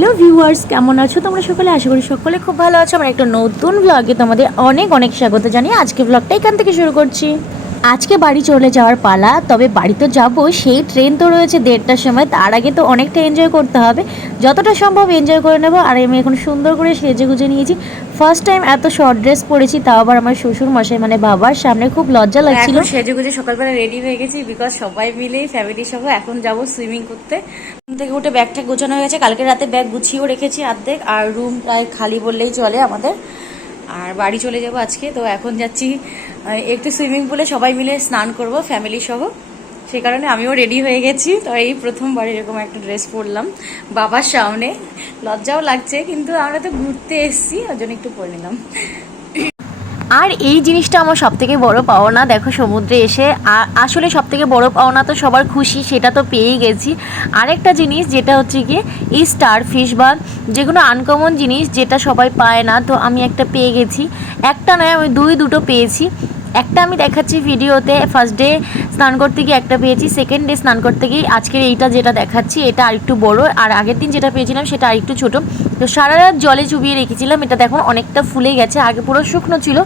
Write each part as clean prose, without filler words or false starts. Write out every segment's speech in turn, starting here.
Hello viewers, কেমন আছো তোমরা সকলে? আশা করি সকলে খুব ভালো আছো। আমার একটা নতুন ব্লগে তোমাদের অনেক অনেক স্বাগত জানিয়ে আজকে ব্লগটা এখান থেকে শুরু করছি। আজকে বাড়ি চলে যাওয়ার পালা, তবে বাড়ি তো যাবো, সেই ট্রেন তো রয়েছে 1:30টার সময়। তার আগে তো অনেকটা এনজয় করতে হবে, যতটা সম্ভব এনজয় করে নেবো। আর আমি এখন সুন্দর করে সেজে গুজে নিয়েছি। ফার্স্ট টাইম এত শর্ট ড্রেস পরেছি, তাও আবার আমার শ্বশুর মশাই মানে বাবার সামনে, খুব লজ্জা লাগছিল। সেজে গুজে সকালবেলা রেডি হয়ে গেছি, বিকজ সবাই মিলে ফ্যামিলি সহ এখন যাবো সুইমিং করতে। ঘুম থেকে উঠে ব্যাগটা গোছানো হয়ে গেছে, কালকে রাতে ব্যাগ গুছিয়েও রেখেছি অর্ধেক, আর রুম প্রায় খালি বললেই চলে আমাদের। আর বাড়ি চলে যাব আজকে, তো এখন যাচ্ছি একটু সুইমিং পুলে সবাই মিলে স্নান করব ফ্যামিলি সহ। সেই কারণে আমিও রেডি হয়ে গেছি। তো এই প্রথমবার এরকম একটা ড্রেস পরলাম বাবার সামনে, লজ্জাও লাগছে, কিন্তু আমরা তো ঘুরতে এসেছি, ওর জন্য একটু পরে নিলাম। আর এই জিনিসটা আমার সবথেকে বড় পাওনা, দেখো সমুদ্রে এসে আসলে সবথেকে বড় পাওনা তো সবার খুশি, সেটা তো পেয়েই গেছি। আরেকটা জিনিস যেটা হচ্ছে কি এই স্টার ফিশ বা যে কোনো আনকমন জিনিস যেটা সবাই পায় না, তো আমি একটা পেয়ে গেছি। একটা নয়, আমি দুটো পেয়েছি। একটা আমি দেখাচ্ছি ভিডিওতে, ফার্স্ট ডে স্নান করতে গিয়ে একটা পেয়েছি, সেকেন্ড ডে স্নান করতে গিয়ে আজকের এইটা যেটা দেখাচ্ছি এটা আরেকটু বড়, আর আগের দিন যেটা পেয়েছিলাম সেটা আরেকটু ছোট। তো সারা রাত জলে চুবিয়ে রেখেছিলাম, এটা দেখুন অনেকটা ফুলে গেছে, আগে পুরো শুকনো ছিল।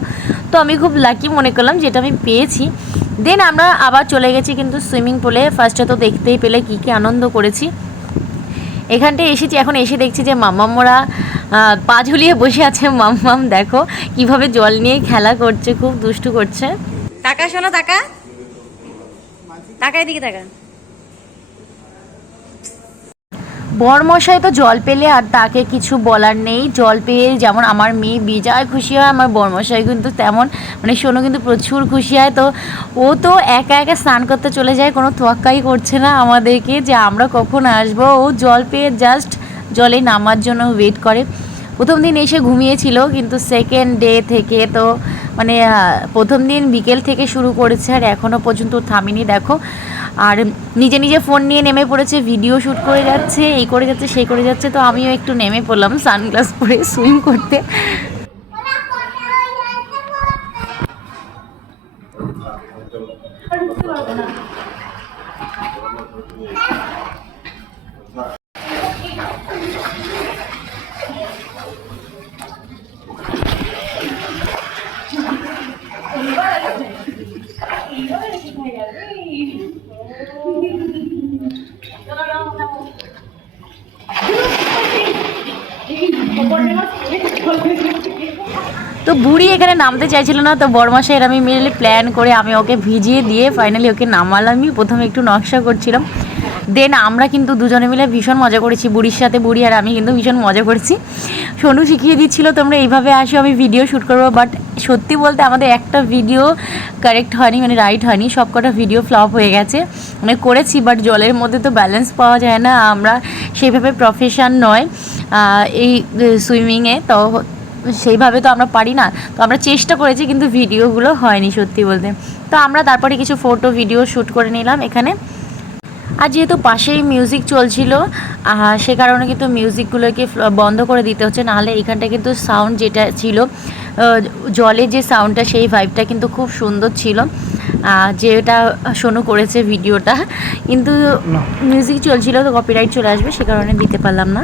তো আমি খুব লাকি মনে করলাম যেটা আমি পেয়েছি। দেন আমরা আবার চলে গেছি কিন্তু সুইমিং পুলে। ফার্স্টে তো দেখতেই পেলে কী কী আনন্দ করেছি। এখানটায় এসেছি, এখন এসে দেখছি যে মাম্মামরা পা ঝুলিয়ে বসে আছে। মাম্মাম দেখো কিভাবে জল নিয়ে খেলা করছে, খুব দুষ্টু করছে। টাকা শোনো, টাকা টাকা এদিকে টাকা। বরমশাই তো জল পেলে আর তাকে কিছু বলার নেই, জল পেয়ে যেমন আমার মেয়ে বিজয় খুশি হয়, আমার বরমশাই কিন্তু তেমন, মানে শোনো কিন্তু প্রচুর খুশি হয়। তো ও তো একা একা স্নান করতে চলে যায়, কোনো তোয়াক্কাই করছে না আমাদেরকে যে আমরা কখন আসবো। ও জল পেয়ে জাস্ট জলে নামার জন্য ওয়েট করে। প্রথম দিন এসে ঘুমিয়েছিল, কিন্তু সেকেন্ড ডে থেকে তো মানে প্রথম দিন বিকেল থেকে শুরু করেছে আর এখনও পর্যন্ত থামিনি দেখো। আর নিজে নিজে ফোন নিয়ে নেমে পড়েছে, ভিডিও শ্যুট করে যাচ্ছে, এই করে যাচ্ছে সেই করে যাচ্ছে। তো আমিও একটু নেমে পড়লাম সানগ্লাস পরে সুইম করতে। তো বুড়ি এখানে নামতে চাইছিল না, তো বড়মাসের আমি মিলে প্ল্যান করে আমি ওকে ভিজিয়ে দিয়ে ফাইনালি ওকে নামালামই। প্রথমে একটু নকশা করছিলাম, দেন আমরা কিন্তু দুজনে মিলে ভীষণ মজা করেছি বুড়ির সাথে। বুড়ি আর আমি কিন্তু ভীষণ মজা করেছি। সোনু শিখিয়ে দিচ্ছিল তোমরা এইভাবে আসো, আমি ভিডিও শ্যুট করবো। বাট সত্যি বলতে আমাদের একটা ভিডিও কারেক্ট হয়নি, মানে রাইট হয়নি, সব কটা ভিডিও ফ্লপ হয়ে গেছে। মানে করেছি বাট জলের মধ্যে তো ব্যালেন্স পাওয়া যায় না, আমরা সেইভাবে প্রফেশন নয় এই সুইমিংয়ে, তো সেইভাবে তো আমরা পারি না। তো আমরা চেষ্টা করেছি কিন্তু ভিডিওগুলো হয়নি সত্যি বলতে। তো আমরা তারপরে কিছু ফটো ভিডিও শ্যুট করে নিলাম এখানে। আর যেহেতু পাশেই মিউজিক চলছিল, সে কারণে কিন্তু মিউজিকগুলোকে বন্ধ করে দিতে হচ্ছে, নাহলে এখানটা কিন্তু সাউন্ড যেটা ছিল জলে যে সাউন্ডটা, সেই ভাইবটা কিন্তু খুব সুন্দর ছিল, যেটা শোনো করেছে ভিডিওটা। কিন্তু মিউজিক চলছিল তো কপিরাইট চলে আসবে, সে কারণে দিতে পারলাম না।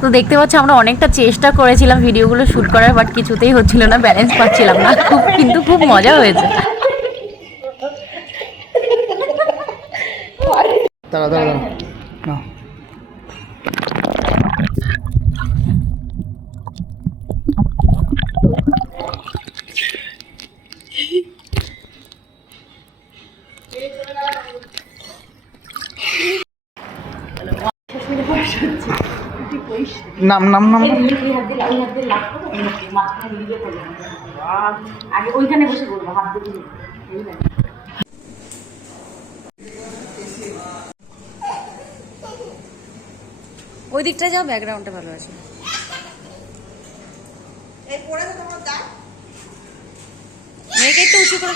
তো দেখতে পাচ্ছি আমরা অনেকটা চেষ্টা করেছিলাম ভিডিওগুলো শ্যুট করার, বাট কিছুতেই হচ্ছিল না, ব্যালেন্স পাচ্ছিলাম না। কিন্তু খুব মজা হয়েছে। দাঁড়া দাঁড়া না, নাম নাম নাম আগে ওইখানে বসে করবো, হাত দিয়ে ওই দিকটায় যাও, ব্যাকগ্রাউন্ডটা ভালো আছে। মেয়েকে একটু উঁচু করে।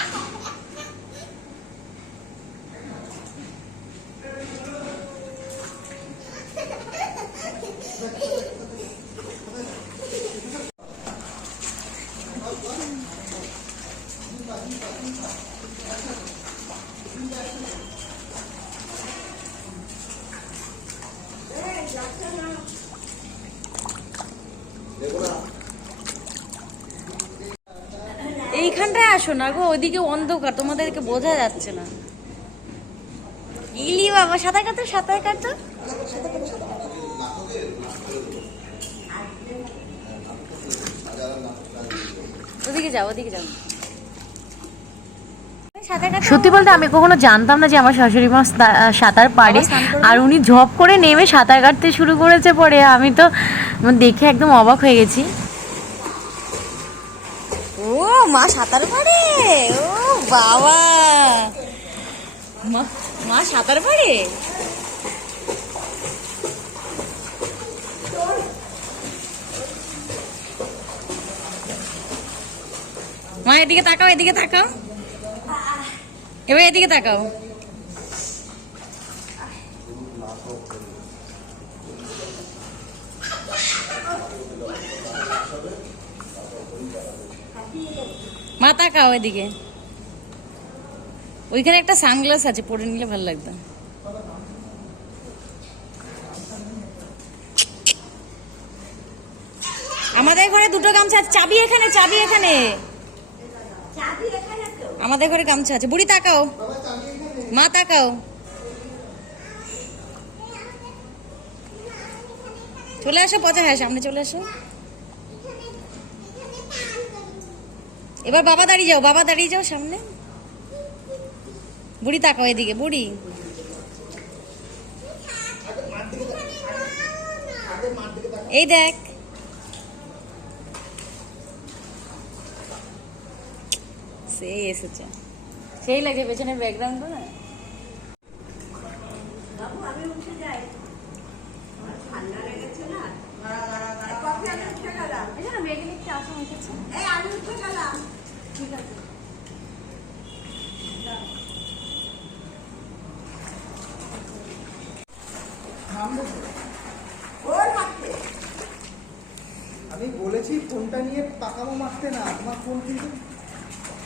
হয়ে আসো না গো, ওইদিকে অন্ধকার, তোমাদেরকে বোঝা যাচ্ছে না। ইলি বাবা, সাঁতার কাটো, সাঁতার কাটো। ওদিকে যাও, ওদিকে যাও। সত্যি বলতে আমি কখনো জানতাম না যে আমার শাশুড়ি মা সাঁতার পারে, আর উনি ঝপ করে নেমে সাঁতার কাটতে শুরু করেছে। পরে আমি তো দেখে একদম অবাক হয়ে গেছি। ও মা সাঁতার পারে, ও বাবা, মা সাঁতার পারে। মা এদিকে তাকাও, এদিকে তাকাও, এবার এদিকে তাকাও। মা তাকাও এদিকে। ওইখানে একটা সানগ্লাস আছে, পরে নিলে ভালো লাগতো। আমাদের ঘরে দুটো গামছা আছে, চাবি এখানে, চাবি এখানে। আমাদের ঘরে গামছা আছে। বুড়ি তাকাও, মা তাকাও। চলে আসো পচা, হ্যাঁ সামনে চলে আসো। এবার বাবা দাঁড়িয়ে যাও, বাবা দাঁড়িয়ে যাও সামনে। বুড়ি তাকাও এদিকে, বুড়ি। এই দেখ, সেই এসেছে, সেই লাগে পেছনের ব্যাকগ্রাউন্ড না। আমি বলেছি ফোনটা নিয়ে তাকাবো মারতে না, তোমার ফোন কিন্তু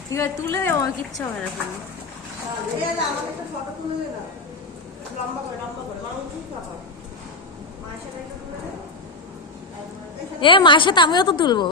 ঠিক আছে, তুলে দেবো, কিচ্ছু হবে না। এ মায়ের সাথে আমিও তো তুলবো।